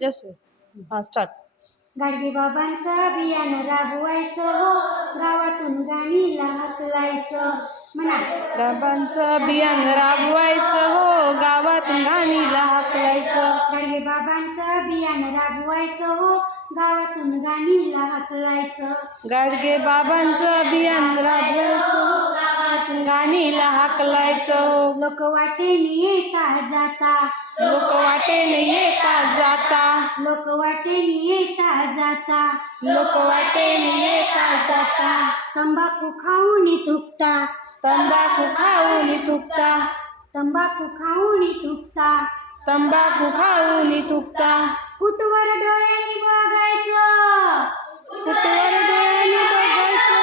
जस हां स्टार्ट. गाडगे बाबांचं अभियान राबवायचं हो, गावातून गाणीला हाकलायचं. म्हणा. बाबांचं अभियान राबवायचं हो, गावातून गाणीला हाकलायचं. गाडगे बाबांचं अभियान राबवायचं हो, गावातून गाणीला हाकलायचं. गाडगे बाबांचं अभियान राबवायचं हो, गावातून गाणीला हाकलायचं. लोक वाटेने येता जाता, लोक वाटेने येता जाता, लोक वाटेने येता जाता, लोक वाटेने येता जाता. तंबाखू खाऊन थुकता, तंबाखू खाऊन थुकता, तंबाखू खाऊन थुकता, तंबाखू खाऊन थुकता. कुठवर डोळ्यांनी बघायचं, कुठवर डोळ्याने बघायचं,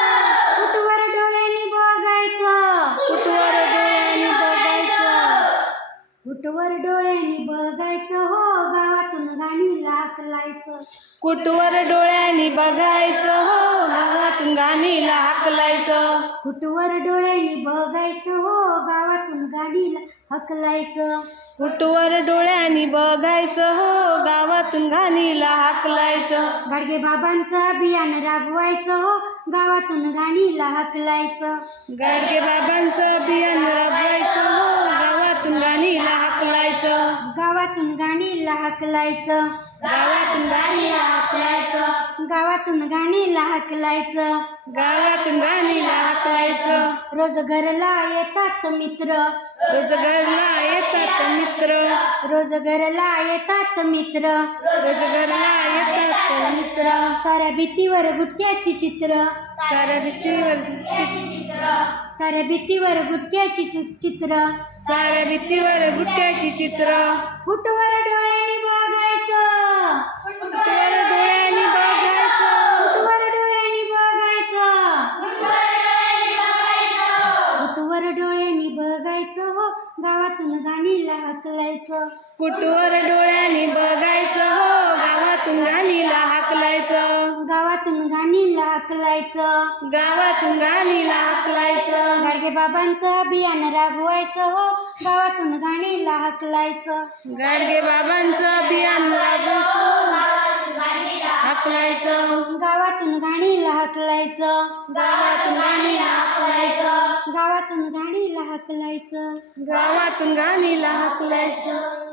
कुठवर डोळ्यांनी बघायचं, कुठवर डोळ्याने बघायचं, कुठवर डोळ्यांनी बघायचं हो, गावातून गाणीला हाकलायचं. कुठवर डोळ्याने बघायचं हो, गावातून गाणीला हाकलायचं. कुठवर डोळ्यांनी बघायचं हो, गावातून गाणीला हाकलायचं. कुठवर डोळ्याने बघायचं हो, गावातून गाणीला हाकलायचं. गाडगे बाबांचं अभियान राबवायचं हो, गावातून गाणीला हाकलायचं. गाडगे बाबांचं अभियान राबवायचं हो, गावातून गाणीला हाकलायचं. गावातून गाणीला हाकलायचं. गावातून गाणीला हाकलायचं. गावातून गाणीला हाकलायचं. गावातून गाणीला हाकलायचं. रोज घरला येतात मित्र, रोज घरला येतात मित्र, रोज घरला येतात मित्र, रोज घरला येतात मित्र. साऱ्या भीतीवर गुटख्याची चित्र, साऱ्या भिंतीवर साऱ्या भीतीवर गुटख्याची चित्र, साऱ्या भिंतीवर गुट्ट्याची चित्र. कुठवर डोळ्यांनी बघायचं, कुठवर डोळ्याने बघायचं, कुठवर डोळ्यांनी बघायचं, कुठवर डोळ्यांनी बघायचं हो, गावातून गाणीला हाकलायचं. कुठवर डोळ्याने बघायचं हो, गावातून गाणीला हाकलायचं. गावातून गाणीला हाकलायचं. गावातून गाणीला हाकलायचं. गाडगे बाबांचं अभियान राबवायचं हो, गावातून गाणीला हाकलायचं. गाडगे बाबांचं अभियान राबवायचं, हाकलायचं. गावातून गाणीला हाकलायचं. गावातून गाणीला हाकलायचं. गावातून गाणीला हाकलायचं. गावातून गाणीला हाकलायचं.